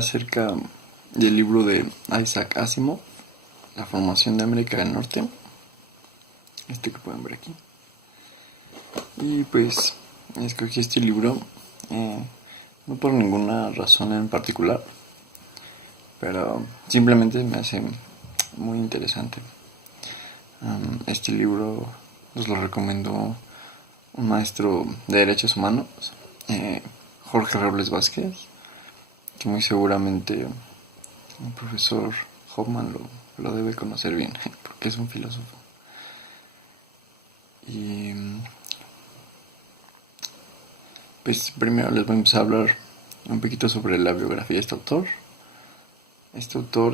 acerca del libro de Isaac Asimov, La formación de América del Norte, que pueden ver aquí. Y pues escogí este libro no por ninguna razón en particular, pero simplemente me hace muy interesante. Este libro nos lo recomendó un maestro de Derechos Humanos, Jorge Robles Vázquez, que muy seguramente el profesor Hoffman lo debe conocer bien, porque es un filósofo. Y pues primero les voy a empezar a hablar un poquito sobre la biografía de este autor. Este autor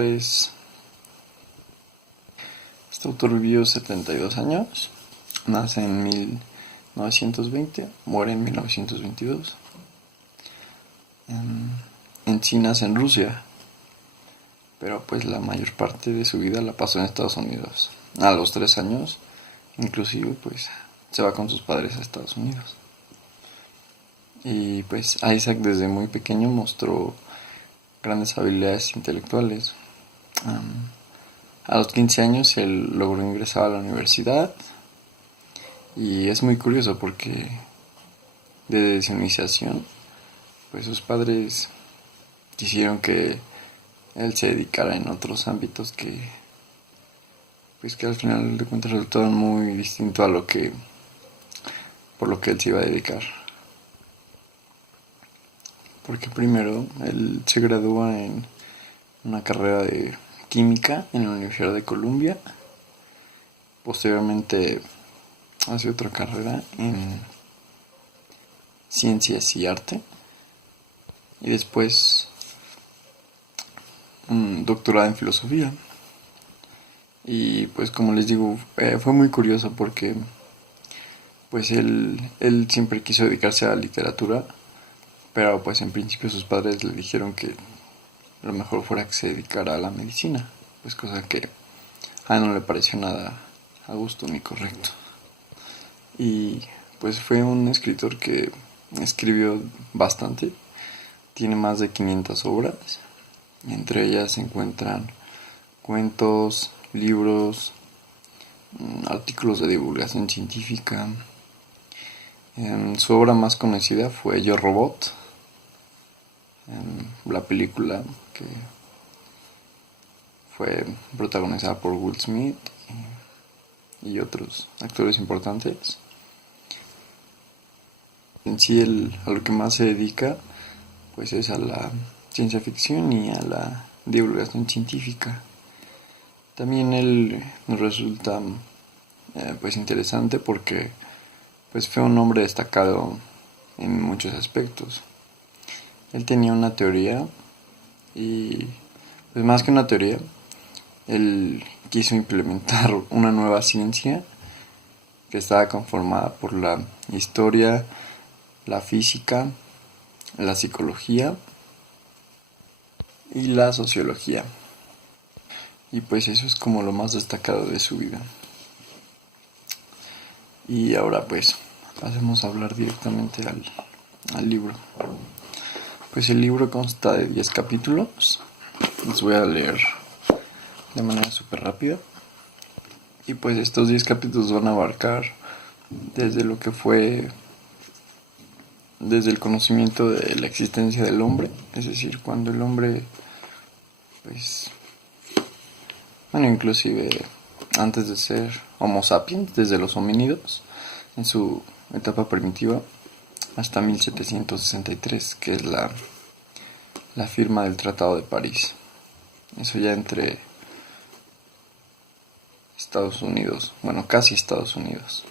vivió 72 años, nace en 1920, muere en 1922. En sí nace en Rusia, pero pues la mayor parte de su vida la pasó en Estados Unidos. A los 3 años, inclusive, pues se va con sus padres a Estados Unidos. Y pues Isaac desde muy pequeño mostró grandes habilidades intelectuales. A los 15 años él logró ingresar a la universidad, y es muy curioso porque desde su iniciación pues sus padres quisieron que él se dedicara en otros ámbitos que al final de cuentas resultaron muy distinto a por lo que él se iba a dedicar. Porque primero él se gradúa en una carrera de química en la Universidad de Columbia. Posteriormente hace otra carrera en ciencias y arte, y después un doctorado en filosofía. Y pues como les digo, fue muy curioso porque pues él siempre quiso dedicarse a la literatura, pero pues en principio sus padres le dijeron que lo mejor fuera que se dedicara a la medicina, pues cosa que a él no le pareció nada a gusto ni correcto. Y pues fue un escritor que escribió bastante, tiene más de 500 obras, entre ellas se encuentran cuentos, libros, artículos de divulgación científica. Su obra más conocida fue Yo Robot, la película que fue protagonizada por Will Smith y otros actores importantes. En sí a lo que más se dedica pues es a la ciencia ficción y a la divulgación científica. También él nos resulta pues interesante porque pues fue un hombre destacado en muchos aspectos. Él tenía una teoría, y pues más que una teoría, él quiso implementar una nueva ciencia que estaba conformada por la historia, la física, la psicología y la sociología. Y pues eso es como lo más destacado de su vida. Y ahora pues pasemos a hablar directamente al libro. Pues el libro consta de 10 capítulos. Les voy a leer de manera súper rápida. Y pues estos 10 capítulos van a abarcar desde lo que fue, desde el conocimiento de la existencia del hombre, es decir, cuando el hombre, pues, bueno, inclusive antes de ser Homo sapiens, desde los homínidos, en su etapa primitiva, hasta 1763, que es la firma del Tratado de París. Eso ya entre Estados Unidos, bueno, casi Estados Unidos.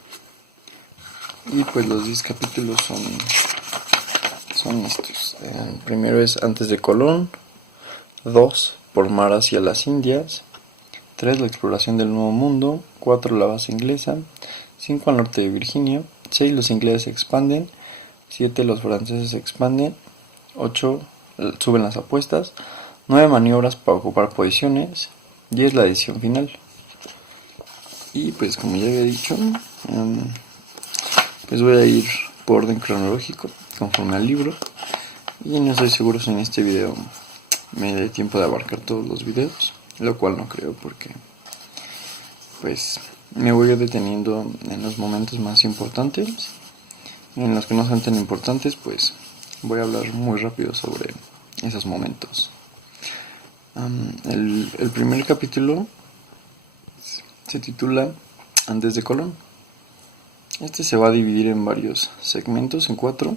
Y pues los 10 capítulos son estos. El primero es Antes de Colón. 2, Por mar hacia las Indias. 3, La exploración del Nuevo Mundo. 4, La base inglesa. 5, Al norte de Virginia. 6, Los ingleses se expanden. 7, Los franceses se expanden. 8, Suben las apuestas. 9, Maniobras para ocupar posiciones. 10, La decisión final. Y pues como ya había dicho, pues voy a ir por orden cronológico conforme al libro, y no estoy seguro si en este video me dé tiempo de abarcar todos los videos, lo cual no creo porque pues me voy a deteniendo en los momentos más importantes. En los que no son tan importantes, pues voy a hablar muy rápido sobre esos momentos. El primer capítulo se titula Antes de Colón. Este se va a dividir en varios segmentos, en 4,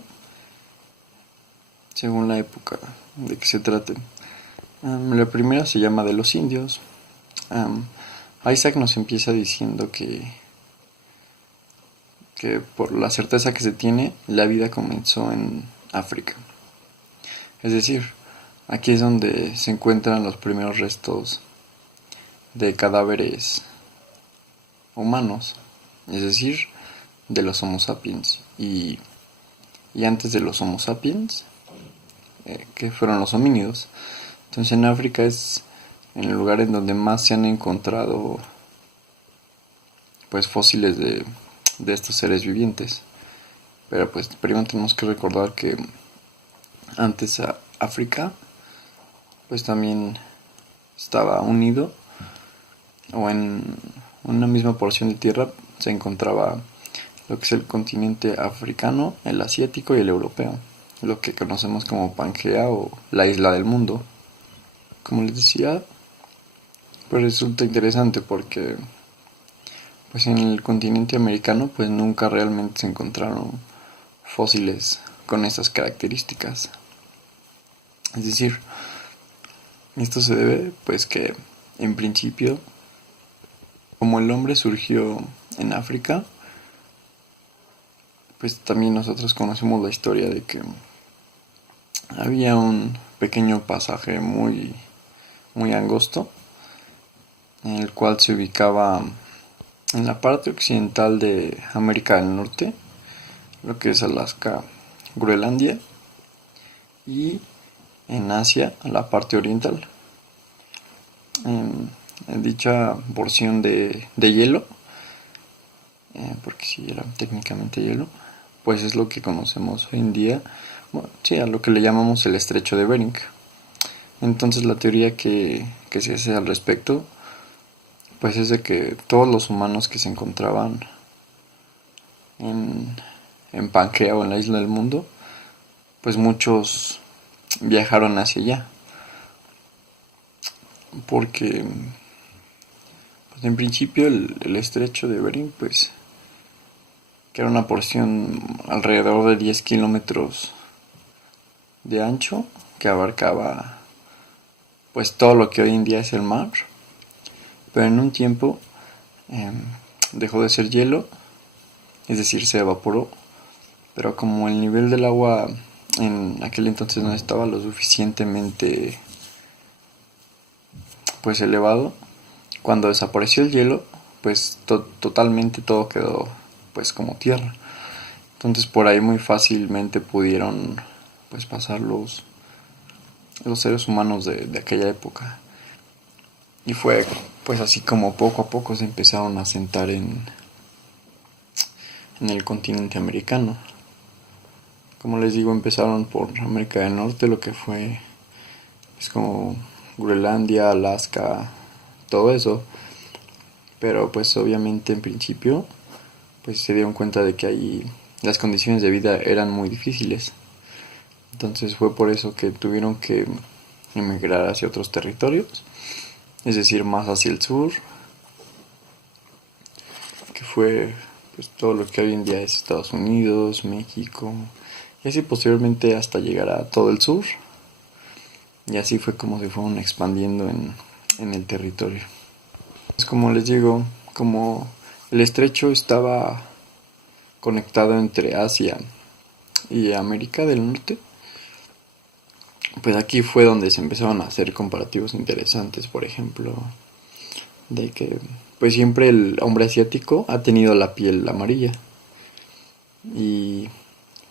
según la época de que se trate. La primera se llama de los indios. Isaac nos empieza diciendo que por la certeza que se tiene, la vida comenzó en África. Es decir, aquí es donde se encuentran los primeros restos de cadáveres humanos, es decir, de los Homo sapiens. Y antes de los Homo sapiens, que fueron los homínidos. Entonces en África es en el lugar en donde más se han encontrado pues fósiles de estos seres vivientes. Pero pues primero tenemos que recordar que antes a África pues también estaba unido, o en una misma porción de tierra se encontraba lo que es el continente africano, el asiático y el europeo, lo que conocemos como Pangea o la isla del mundo. Como les decía, pues resulta interesante porque pues en el continente americano pues nunca realmente se encontraron fósiles con estas características. Es decir, esto se debe pues que en principio, como el hombre surgió en África, pues también nosotros conocemos la historia de que había un pequeño pasaje muy angosto en el cual se ubicaba en la parte occidental de América del Norte, lo que es Alaska, Groenlandia, y en Asia, la parte oriental. En dicha porción de hielo, porque sí era técnicamente hielo, pues es lo que conocemos hoy en día, bueno, sí, a lo que le llamamos el estrecho de Bering. Entonces la teoría que se hace al respecto pues es de que todos los humanos que se encontraban en Pangea o en la isla del mundo, pues muchos viajaron hacia allá, porque pues en principio el estrecho de Bering, pues que era una porción alrededor de 10 kilómetros de ancho, que abarcaba pues todo lo que hoy en día es el mar, pero en un tiempo dejó de ser hielo, es decir, se evaporó, pero como el nivel del agua en aquel entonces no estaba lo suficientemente pues elevado, cuando desapareció el hielo, pues totalmente todo quedó pues como tierra. Entonces por ahí muy fácilmente pudieron pues pasar los seres humanos de aquella época. Y fue pues así como poco a poco se empezaron a asentar en el continente americano. Como les digo, empezaron por América del Norte, lo que fue pues como Groenlandia, Alaska, todo eso. Pero pues obviamente en principio pues se dieron cuenta de que ahí las condiciones de vida eran muy difíciles. Entonces fue por eso que tuvieron que emigrar hacia otros territorios, es decir, más hacia el sur, que fue pues todo lo que hoy en día es Estados Unidos, México, y así posteriormente hasta llegar a todo el sur. Y así fue como se fueron expandiendo en el territorio. Es como les digo, como el estrecho estaba conectado entre Asia y América del Norte, pues aquí fue donde se empezaron a hacer comparativos interesantes, por ejemplo, de que pues siempre el hombre asiático ha tenido la piel amarilla, y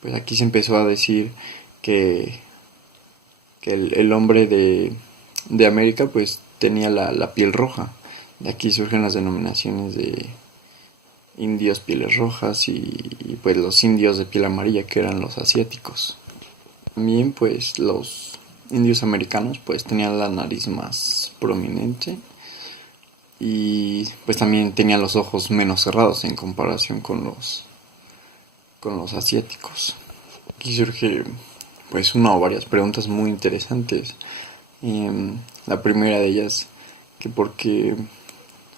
pues aquí se empezó a decir que el hombre de América pues tenía la piel roja. De aquí surgen las denominaciones de indios pieles rojas y pues los indios de piel amarilla, que eran los asiáticos. También pues los indios americanos pues tenían la nariz más prominente y pues también tenían los ojos menos cerrados en comparación con los asiáticos. Aquí surge pues una o varias preguntas muy interesantes. La primera de ellas, que por qué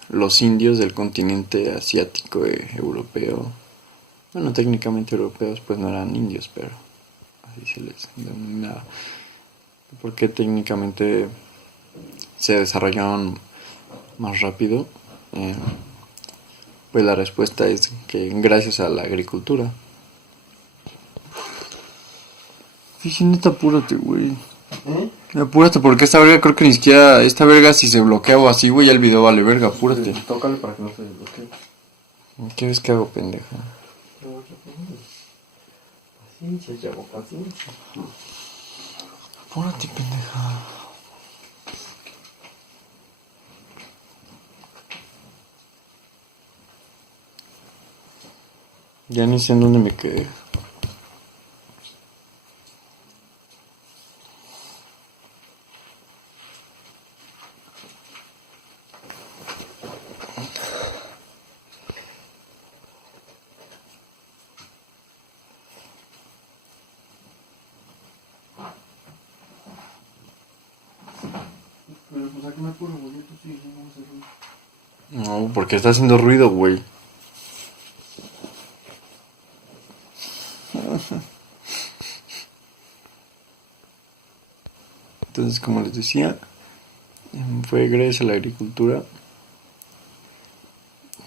los indios del continente asiático europeo, bueno, técnicamente europeos pues no eran indios, pero así se les denominaba, por qué técnicamente se desarrollaron más rápido. Eh, pues la respuesta es que gracias a la agricultura. Sí, neta, apúrate, güey. Apúrate, porque esta verga creo que ni siquiera. Esta verga, si se bloquea o así, güey, ya el video vale verga, apúrate. Sí, tócale para que no se desbloquee. ¿Qué ves que hago, pendeja? Paciencia, Yago, paciencia. Apúrate, pendeja. Ya ni sé en dónde me quedé. Pero pues aquí me apuro, güey. Tú sí, no vamos a hacer ruido. No, porque está haciendo ruido, güey. Entonces, como les decía, fue gracias a la agricultura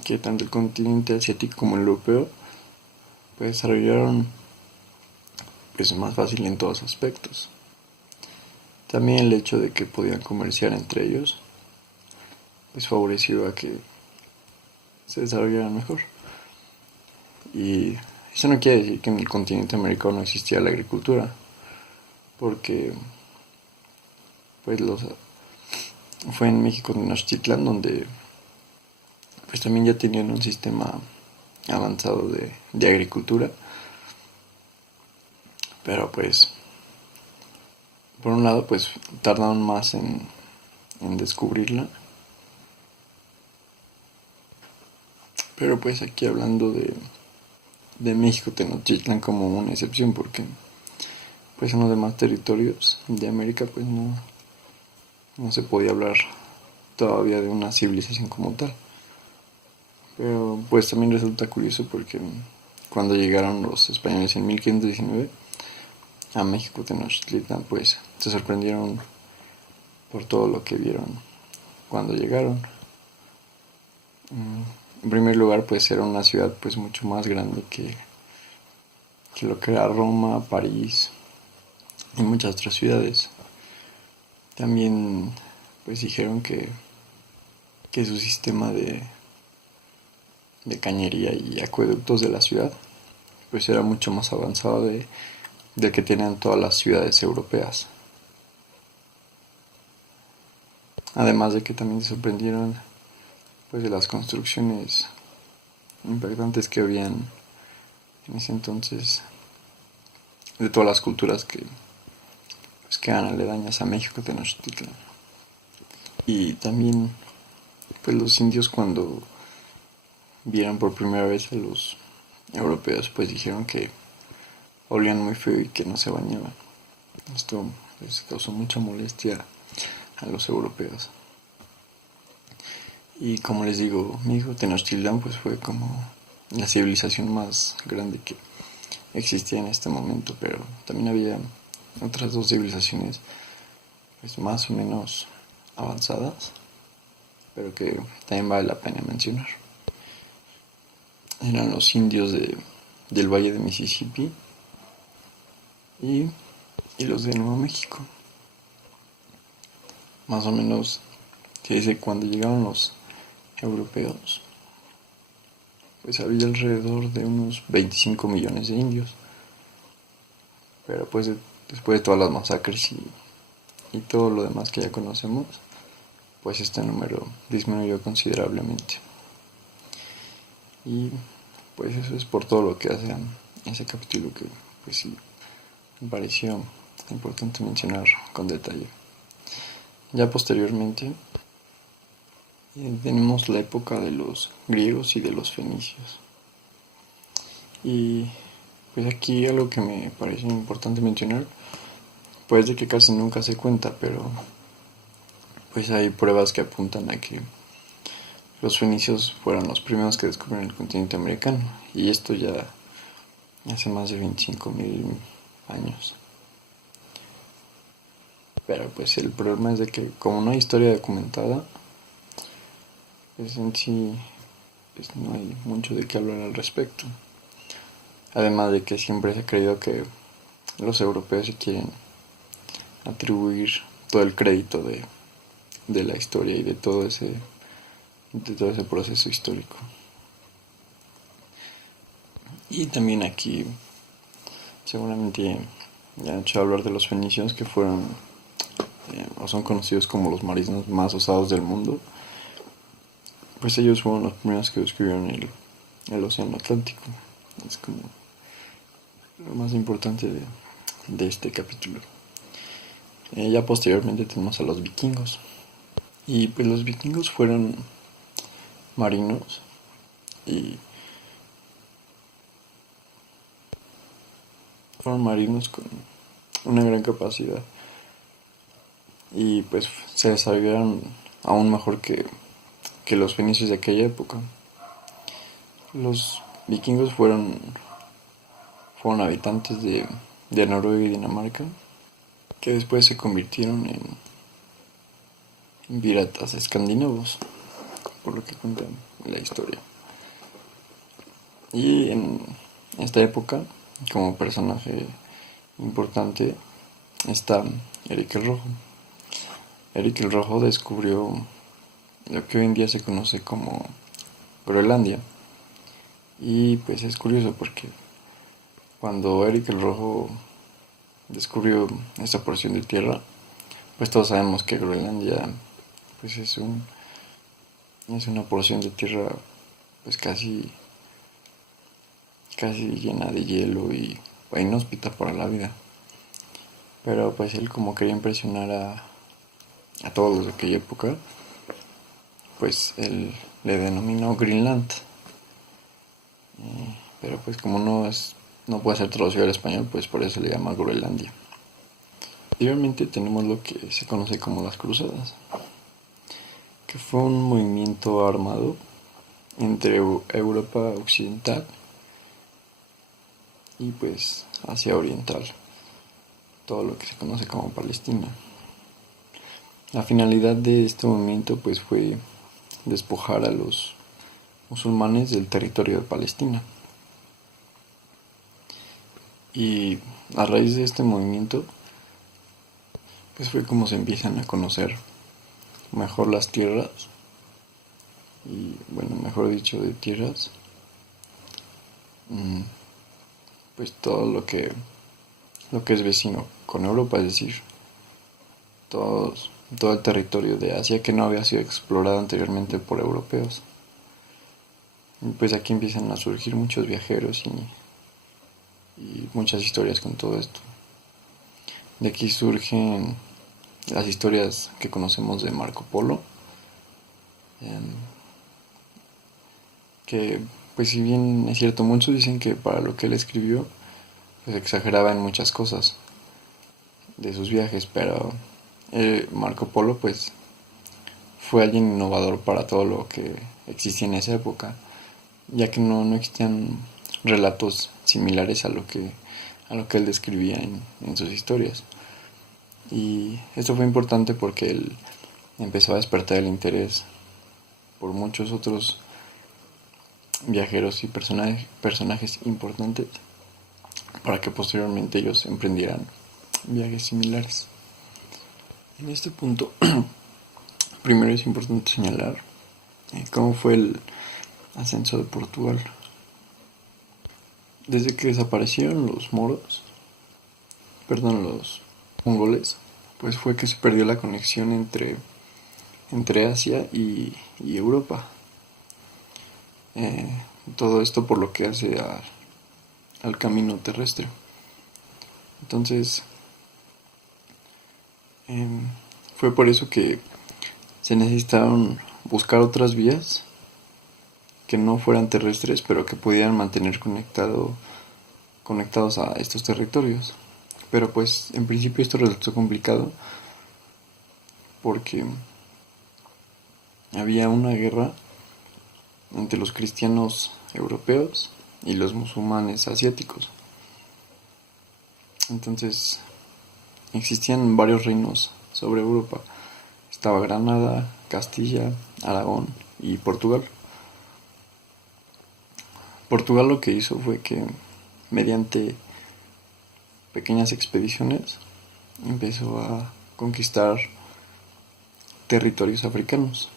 que tanto el continente asiático como el europeo pues desarrollaron pues más fácil en todos aspectos. También el hecho de que podían comerciar entre ellos pues favoreció a que se desarrollaran mejor. Y eso no quiere decir que en el continente americano no existía la agricultura, porque pues fue en México Tenochtitlan donde pues también ya tenían un sistema avanzado de agricultura, pero pues por un lado pues tardaron más en descubrirla, pero pues aquí hablando de México Tenochtitlan como una excepción, porque pues en los demás territorios de América pues no se podía hablar todavía de una civilización como tal. Pero pues también resulta curioso porque cuando llegaron los españoles en 1519 a México Tenochtitlan pues se sorprendieron por todo lo que vieron cuando llegaron. En primer lugar pues era una ciudad pues mucho más grande que lo que era Roma, París y muchas otras ciudades. También pues dijeron que su sistema de cañería y acueductos de la ciudad pues era mucho más avanzado del que tenían todas las ciudades europeas. Además de que también se sorprendieron pues de las construcciones impactantes que habían en ese entonces, de todas las culturas que pues quedan aledañas a México Tenochtitlan. Y también pues los indios cuando vieron por primera vez a los europeos pues dijeron que olían muy feo y que no se bañaban. Esto pues causó mucha molestia a los europeos. Y como les digo, México Tenochtitlan pues fue como la civilización más grande que existía en este momento, pero también había otras dos civilizaciones pues más o menos avanzadas, pero que también vale la pena mencionar. Eran los indios del Valle de Mississippi y los de Nuevo México. Más o menos se dice cuando llegaron los europeos pues había alrededor de unos 25 millones de indios, pero pues después de todas las masacres y todo lo demás que ya conocemos pues este número disminuyó considerablemente. Y pues eso es por todo lo que hace ese capítulo que pues sí me pareció importante mencionar con detalle. Ya posteriormente tenemos la época de los griegos y de los fenicios. Y pues aquí algo que me parece importante mencionar, pues de que casi nunca se cuenta, pero pues hay pruebas que apuntan a que los fenicios fueron los primeros que descubrieron el continente americano, y esto ya hace más de 25.000 años. Pero pues el problema es de que como no hay historia documentada, pues en sí pues no hay mucho de qué hablar al respecto. Además de que siempre se ha creído que los europeos se quieren atribuir todo el crédito de la historia y de todo ese proceso histórico. Y también aquí seguramente ya han hecho hablar de los fenicios, que fueron o son conocidos como los marinos más osados del mundo. Pues ellos fueron los primeros que descubrieron el océano Atlántico. Es como lo más importante de este capítulo. Ya posteriormente tenemos a los vikingos. Y pues los vikingos fueron marinos y fueron marinos con una gran capacidad, y pues se desarrollaron aún mejor que los fenicios de aquella época. Los vikingos fueron habitantes de Noruega y Dinamarca, que después se convirtieron en piratas escandinavos, por lo que cuenta la historia. Y en esta época, como personaje importante, está Eric el Rojo. Eric el Rojo descubrió lo que hoy en día se conoce como Groenlandia. Y pues es curioso porque cuando Eric el Rojo descubrió esta porción de tierra, pues todos sabemos que Groenlandia pues es una porción de tierra pues casi llena de hielo y inhóspita para la vida. Pero pues él, como quería impresionar a todos los de aquella época, pues él le denominó Greenland. Pero pues como no puede ser traducido al español, pues por eso le llama Groenlandia. Anteriormente tenemos lo que se conoce como las Cruzadas, que fue un movimiento armado entre Europa occidental y pues Asia oriental, todo lo que se conoce como Palestina. La finalidad de este movimiento pues fue despojar a los musulmanes del territorio de Palestina. Y a raíz de este movimiento pues fue como se empiezan a conocer mejor las tierras, y bueno, mejor dicho, de tierras, pues todo lo que es vecino con Europa, es decir, todo el territorio de Asia que no había sido explorado anteriormente por europeos. Y pues aquí empiezan a surgir muchos viajeros y muchas historias con todo esto. De aquí surgen las historias que conocemos de Marco Polo, que pues si bien es cierto, muchos dicen que para lo que él escribió pues exageraba en muchas cosas de sus viajes, pero Marco Polo pues fue alguien innovador para todo lo que existía en esa época, ya que no existían relatos similares a lo que él describía en sus historias. Y esto fue importante porque él empezó a despertar el interés por muchos otros viajeros y personajes importantes, para que posteriormente ellos emprendieran viajes similares. En este punto, primero es importante señalar cómo fue el ascenso de Portugal. Desde que desaparecieron los los mongoles, pues fue que se perdió la conexión entre Asia y Europa. Todo esto por lo que hace al camino terrestre. Entonces, Fue por eso que se necesitaron buscar otras vías que no fueran terrestres, pero que pudieran mantener conectados a estos territorios. Pero pues en principio esto resultó complicado porque había una guerra entre los cristianos europeos y los musulmanes asiáticos. Entonces existían varios reinos sobre Europa. Estaba Granada, Castilla, Aragón y Portugal. Portugal lo que hizo fue que mediante pequeñas expediciones empezó a conquistar territorios africanos.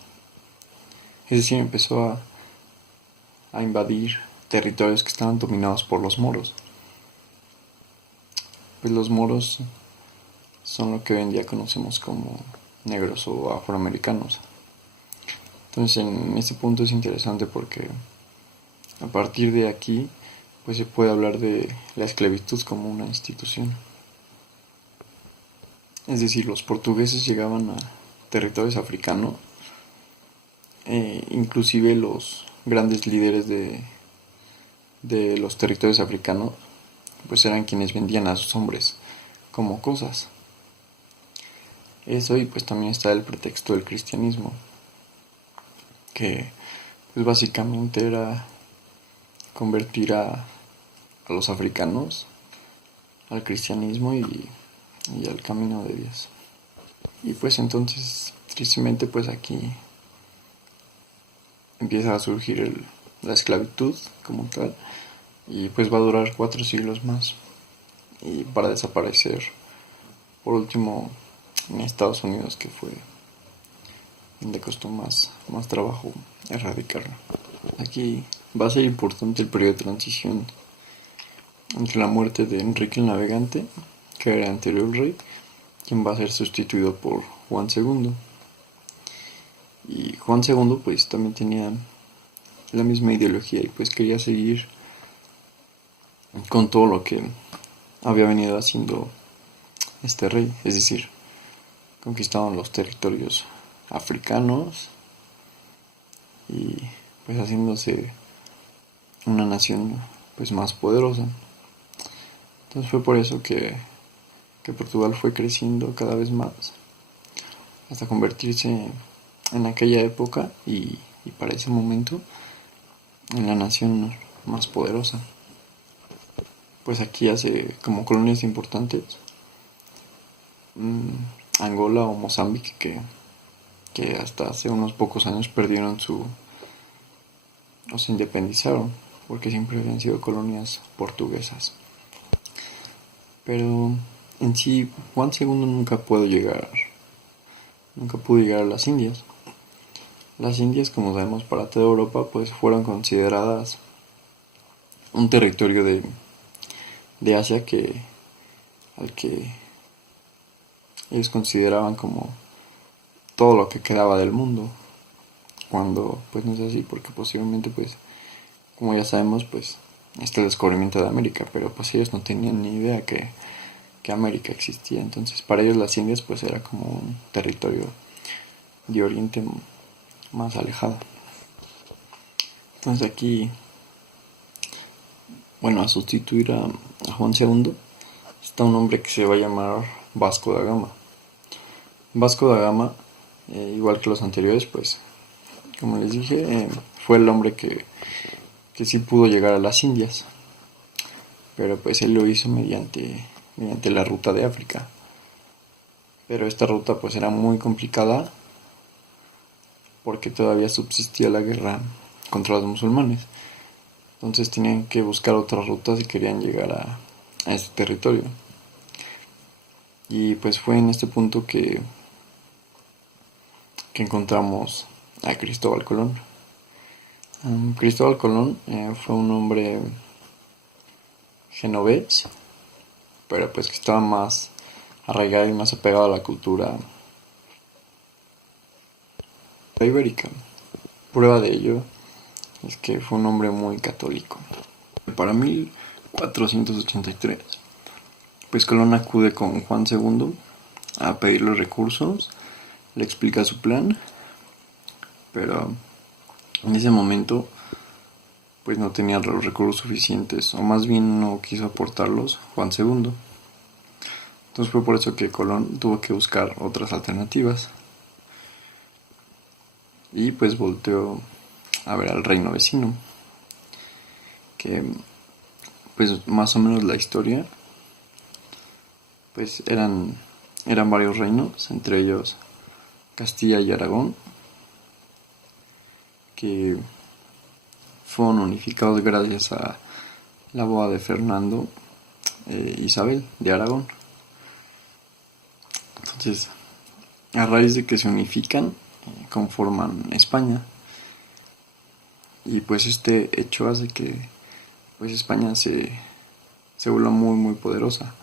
Es decir, empezó a invadir territorios que estaban dominados por los moros. Pues los moros son lo que hoy en día conocemos como negros o afroamericanos. Entonces en este punto es interesante porque a partir de aquí pues se puede hablar de la esclavitud como una institución. Es decir, los portugueses llegaban a territorios africanos, inclusive los grandes líderes de los territorios africanos pues eran quienes vendían a sus hombres como cosas. Eso, y pues también está el pretexto del cristianismo, que pues básicamente era convertir a los africanos al cristianismo y al camino de Dios. Y pues entonces, tristemente, pues aquí empieza a surgir la esclavitud como tal, y pues va a durar 4 siglos más, y para desaparecer por último en Estados Unidos, que fue donde costó más trabajo erradicarlo. Aquí va a ser importante el periodo de transición entre la muerte de Enrique el Navegante, que era el anterior rey, quien va a ser sustituido por Juan II. Y Juan II pues también tenía la misma ideología y pues quería seguir con todo lo que había venido haciendo este rey, es decir, conquistaban los territorios africanos y pues haciéndose una nación pues más poderosa. Entonces fue por eso que Portugal fue creciendo cada vez más hasta convertirse en aquella época y para ese momento en la nación más poderosa. Pues aquí hace como colonias importantes Angola o Mozambique, que hasta hace unos pocos años perdieron o se independizaron, porque siempre habían sido colonias portuguesas. Pero en sí Juan II nunca pudo llegar a las Indias. Las Indias, como sabemos, para toda Europa pues fueron consideradas un territorio de Asia al que ellos consideraban como todo lo que quedaba del mundo, cuando pues no es así, porque posiblemente pues como ya sabemos pues está el descubrimiento de América, pero pues ellos no tenían ni idea que América existía. Entonces para ellos las Indias pues era como un territorio de Oriente más alejado. Entonces aquí, bueno, a sustituir a Juan II está un hombre que se va a llamar Vasco da Gama. Vasco da Gama, igual que los anteriores, pues como les dije, fue el hombre que sí pudo llegar a las Indias, pero pues él lo hizo mediante la ruta de África. Pero esta ruta pues era muy complicada porque todavía subsistía la guerra contra los musulmanes. Entonces tenían que buscar otras rutas si querían llegar a este territorio. Y pues fue en este punto que encontramos a Cristóbal Colón. Cristóbal Colón fue un hombre genovés, pero pues que estaba más arraigado y más apegado a la cultura ibérica. Prueba de ello es que fue un hombre muy católico. Para 1483, pues Colón acude con Juan II a pedir los recursos, le explica su plan, pero en ese momento pues no tenía los recursos suficientes, o más bien no quiso aportarlos Juan II. Entonces fue por eso que Colón tuvo que buscar otras alternativas. Y pues volteó a ver al reino vecino, que pues más o menos la historia, pues eran varios reinos, entre ellos Castilla y Aragón, que fueron unificados gracias a la boda de Fernando e Isabel de Aragón. Entonces, a raíz de que se unifican, conforman España. Y pues este hecho hace que pues España se vuelva muy muy poderosa,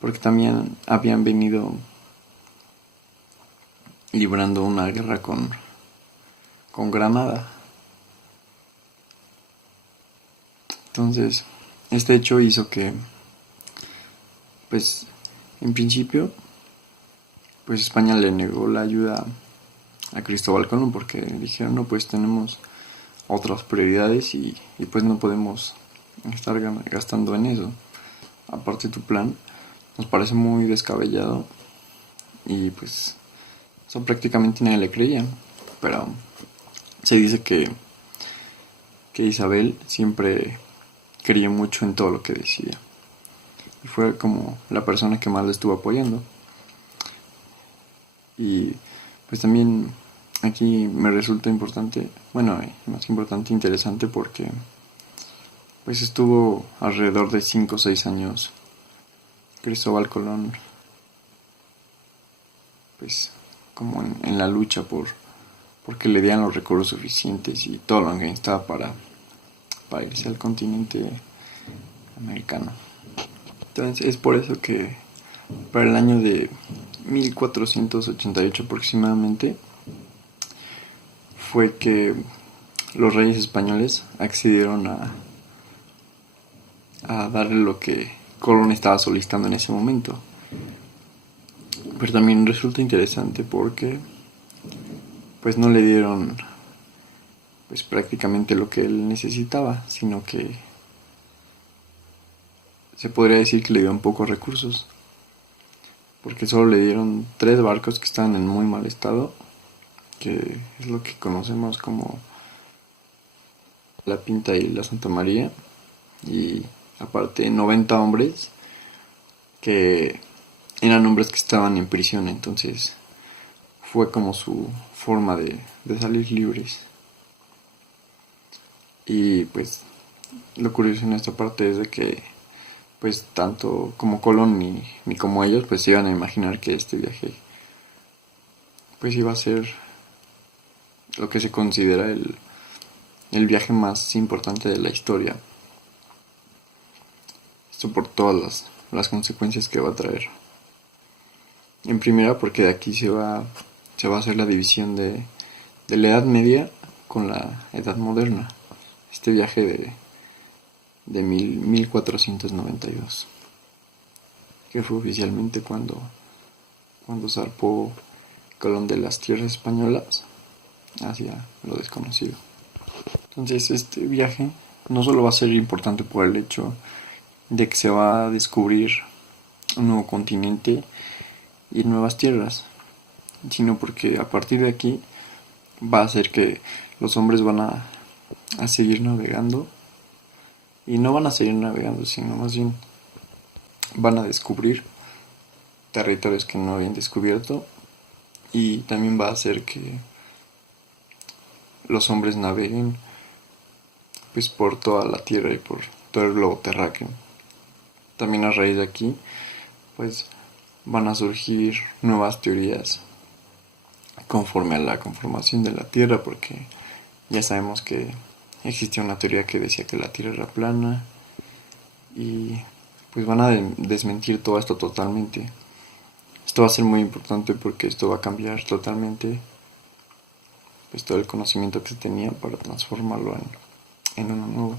porque también habían venido librando una guerra con Granada. Entonces, este hecho hizo que, pues, en principio, pues España le negó la ayuda a Cristóbal Colón, porque dijeron, no, pues tenemos otras prioridades y pues no podemos estar gastando en eso. Aparte, tu plan nos parece muy descabellado y pues eso prácticamente nadie le creía. Pero se dice que Isabel siempre creyó mucho en todo lo que decía y fue como la persona que más le estuvo apoyando. Y pues también aquí me resulta importante, bueno, más importante, interesante, porque pues estuvo alrededor de 5 o 6 años Cristóbal Colón, pues como en la lucha porque le dieran los recursos suficientes y todo lo que necesitaba para irse al continente americano. Entonces es por eso que para el año de 1488 aproximadamente fue que los reyes españoles accedieron a darle lo que Colón estaba solicitando en ese momento. Pero también resulta interesante porque pues no le dieron pues prácticamente lo que él necesitaba, sino que se podría decir que le dieron pocos recursos, porque solo le dieron 3 barcos que estaban en muy mal estado, que es lo que conocemos como la Pinta y la Santa María, y aparte 90 hombres que eran hombres que estaban en prisión. Entonces fue como su forma de salir libres. Y pues lo curioso en esta parte es de que pues tanto como Colón ni como ellos pues iban a imaginar que este viaje pues iba a ser lo que se considera el viaje más importante de la historia. Esto por todas las consecuencias que va a traer. En primera, porque de aquí se va a hacer la división de la Edad Media con la Edad Moderna. Este viaje de 1492, que fue oficialmente cuando zarpó Colón de las tierras españolas hacia lo desconocido. Entonces este viaje no solo va a ser importante por el hecho de que se va a descubrir un nuevo continente y nuevas tierras, sino porque a partir de aquí va a hacer que los hombres van a seguir navegando, y no van a seguir navegando, sino más bien van a descubrir territorios que no habían descubierto, y también va a hacer que los hombres naveguen pues por toda la tierra y por todo el globo terráqueo. También a raíz de aquí pues van a surgir nuevas teorías conforme a la conformación de la Tierra, porque ya sabemos que existía una teoría que decía que la Tierra era plana, y pues van a desmentir todo esto totalmente. Esto va a ser muy importante porque esto va a cambiar totalmente pues todo el conocimiento que se tenía para transformarlo en uno nuevo.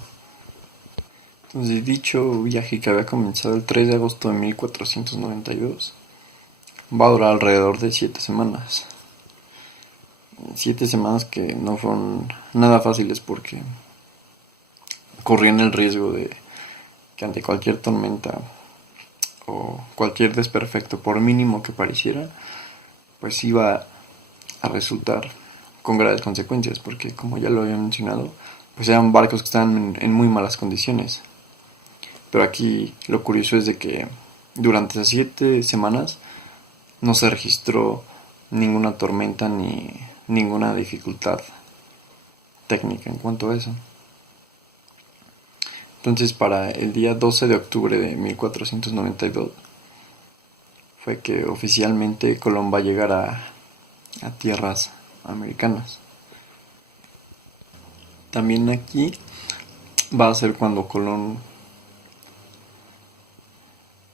Entonces, dicho viaje, que había comenzado el 3 de agosto de 1492, va a durar alrededor de 7 semanas. 7 semanas que no fueron nada fáciles porque corrían el riesgo de que ante cualquier tormenta o cualquier desperfecto, por mínimo que pareciera, pues iba a resultar con graves consecuencias, porque como ya lo había mencionado, pues eran barcos que estaban en muy malas condiciones. Pero aquí lo curioso es de que durante esas 7 semanas no se registró ninguna tormenta ni ninguna dificultad técnica en cuanto a eso. Entonces, para el día 12 de octubre de 1492 fue que oficialmente Colón va a llegar a tierras americanas. También aquí va a ser cuando Colón,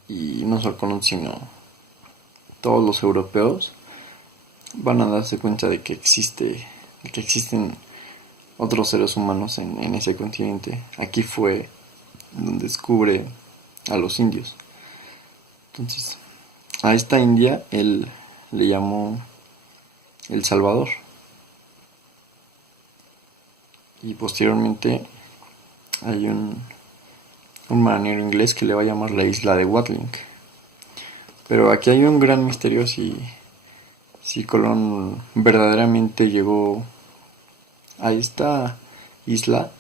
y no solo Colón, sino todos los europeos, van a darse cuenta de que existen otros seres humanos en ese continente. Aquí fue donde descubre a los indios. Entonces, a esta India él le llamó El Salvador. Y posteriormente hay un marinero inglés que le va a llamar la isla de Watling. Pero aquí hay un gran misterio si Colón verdaderamente llegó a esta isla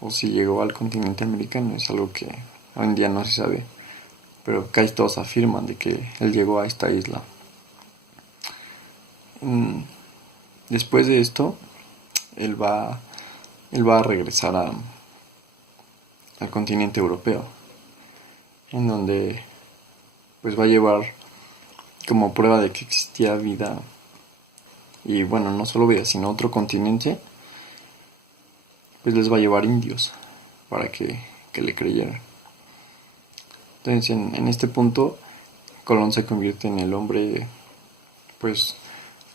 o si llegó al continente americano. Es algo que hoy en día no se sabe, pero casi todos afirman de que él llegó a esta isla. Después de esto, él va a regresar al continente europeo, en donde pues va a llevar como prueba de que existía vida, y bueno, no solo vida, sino otro continente, pues les va a llevar indios para que le creyeran. Entonces en este punto Colón se convierte en el hombre pues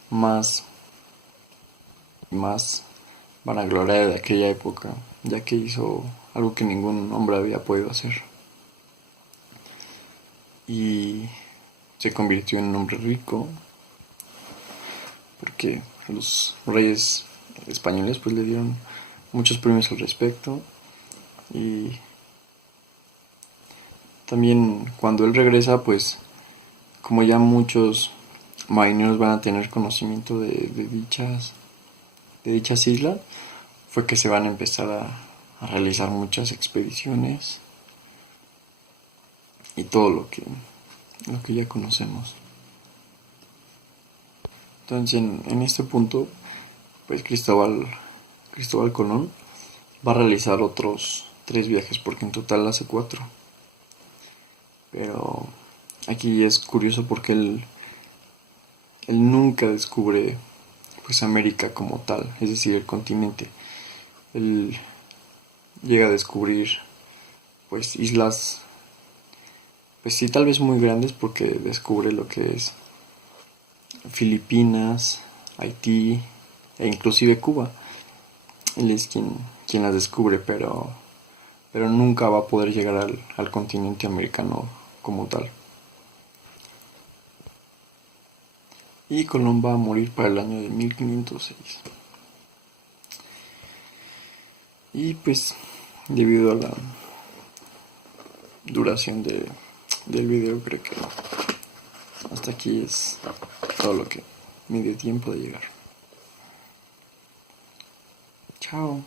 más vanagloriado de aquella época, ya que hizo algo que ningún hombre había podido hacer. Y se convirtió en un hombre rico, porque los reyes españoles pues le dieron muchos premios al respecto. Y también cuando él regresa, pues como ya muchos marineros van a tener conocimiento de dichas islas, fue que se van a empezar a realizar muchas expediciones y todo lo que ya conocemos. Entonces en este punto pues Cristóbal Colón va a realizar otros 3 viajes, porque en total hace 4. Pero aquí es curioso porque él nunca descubre pues América como tal, es decir, el continente. Él llega a descubrir pues islas, pues sí, tal vez muy grandes, porque descubre lo que es Filipinas, Haití e inclusive Cuba. Él es quien las descubre, pero nunca va a poder llegar al continente americano como tal. Y Colón va a morir para el año de 1506. Y pues debido a la duración del video, creo que hasta aquí es todo lo que me dio tiempo de llegar. Chao.